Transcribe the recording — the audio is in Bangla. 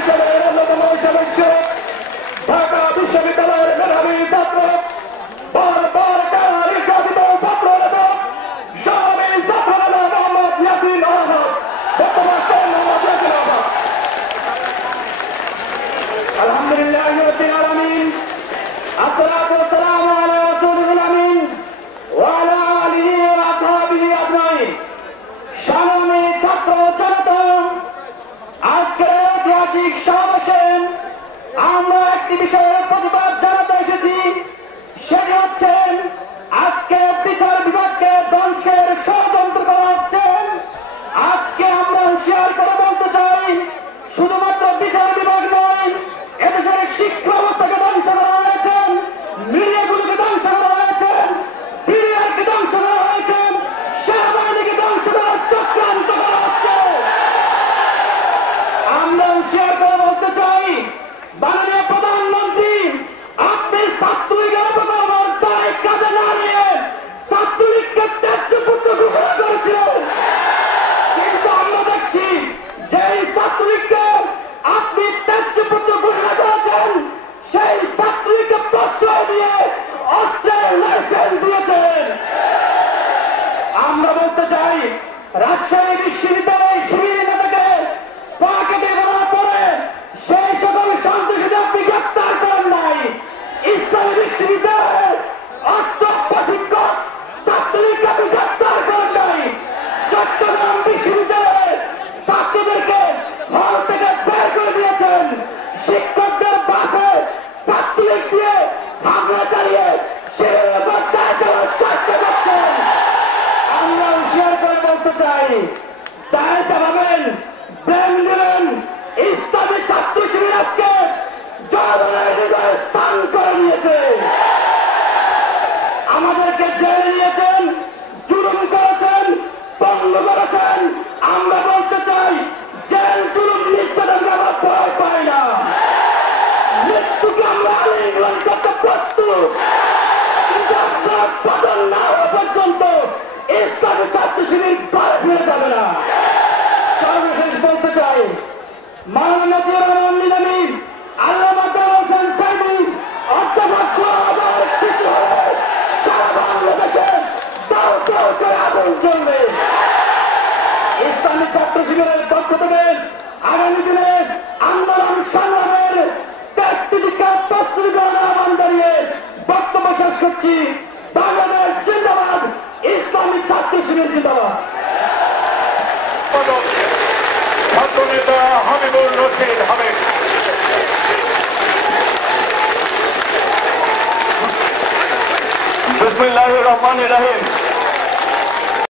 পরিষদের অন্যতম সদস্য ঢাকা বিশ্ববিদ্যালয়ের মেধাবী ছাত্র বারবার নির্যাতিত ছাত্র নেতা স্বামী ছাত্রনেতা মোহাম্মদ ইয়াসিন আহমদ বর্তমান মোহাম্মদ ইয়াসিন আহমদ। আলহামদুলিল্লাহ রাব্বিল আলামিন আসসালাতু ওয়াসসালামু আলা রাসূলিল আমিন ওয়া আলা আলিহি ওয়া আসহাবিহি আজমাইন। সংগ্রামী ছাত্র জনতা, আজকের ঐতিহাসিক সমাবেশে আমরা একটি বিষয়ের প্রতিবাদ জানাতে এসেছি। সেটি হচ্ছে আজকে বিচার বিভাগকে ধ্বংসের ষড়যন্ত্র করা হচ্ছে। আজকে আমরা হুঁশিয়ার করে বলতে চাই, শুধুমাত্র বিচার বিভাগ নয়, এদেশের শিক্ষা ব্যবস্থাকে ধ্বংস করা হয়েছে, মিডিয়াগুলোকে ধ্বংস করা হয়েছে, বিডিআরকে ধ্বংস করা হয়েছে, সেনাবাহিনীকে ধ্বংস করার চক্রান্ত করা হচ্ছে। আমরা হুঁশিয়ার করে বলতে চাই, মাননীয় প্রধানমন্ত্রী, আপনি ছাত্রলীগের অপকর্মের দায় কাঁধে না নিয়ে ছাত্রলীগকে ত্যায্যপুত্র ঘোষণা করেছিলেন। কিন্তু আমরা দেখছি যে এই ছাত্রলীগকে আপনি ত্যায্যপুত্র ঘোষণা করেছেন, সেই ছাত্রলীগকে প্রশ্রয় দিয়ে অস্ত্রের লাইসেন্স দিয়েছেন। আমরা বলতে চাই, রাজশাহী বিশ্ববিদ্যালয় শিবির নেতাকে পকেটে করার পরে সেই সকল সন্ত্রাসীদের আপনি গ্রেপ্তার করেন নাই। ইসলামী বিশ্ববিদ্যালয়ের অস্ত্র প্রশিক্ষক ছাত্রলীগকে আপনি গ্রেপ্তার করেন নাই। চট্টগ্রাম বিশ্ববিদ্যালয়ের ছাত্রদেরকে হল থেকে বের করে দিয়েছেন। শিক্ষকদের বাসে ছাত্রলীগ দিয়ে হামলা চালিয়ে সে বাচ্চায় যাওয়ার চেষ্টা করছেন। আমরা হুঁশিয়ার করে বলতে চাই, দায়িত্ব পাবেন, ব্রেন দিলেন, ইসলামী ছাত্র শিবির আজকে জনগণের হৃদয়ে স্থান করে নিয়েছে। আমাদেরকে জেলে নিয়েছেন, জুলুম করেছেন, বন্ধ করেছেন। আমরা বলতে চাই, জেল জুলুম নির্যাতনকে আমরা ভয় পাই না। মৃত্যুকে আমরা আলিঙ্গন করতে প্রস্তুত, কিন্তু আপনার পতন না হওয়া পর্যন্ত ইসলামী ছাত্র শিবির ঘরে ফিরে যাবে না। সর্বশেষ বলতে চাই, মাওলানা রহমান নিজামী, আল্লামা দেওয়ান হোসেন সাইদি, অধ্যাপক গোলাম কিছু হলে সারা বাংলাদেশে দাও দাও করে আগুন জ্বলবে। ইসলামী ছাত্র শিবিরের পক্ষ থেকে আগামী দিনে আন্দোলন সংগ্রামের প্রস্তুতি করার আহ্বান জানিয়ে বক্তব্য শেষ করছি। বাংলাদেশ জিন্দাবাদ, ইসলামী ছাত্র শিবির জিন্দাবাদ। ছাত্রনেতা হাবিবুর রশিদ হাবিব। বিসমিল্লাহির রহমানির রহিম।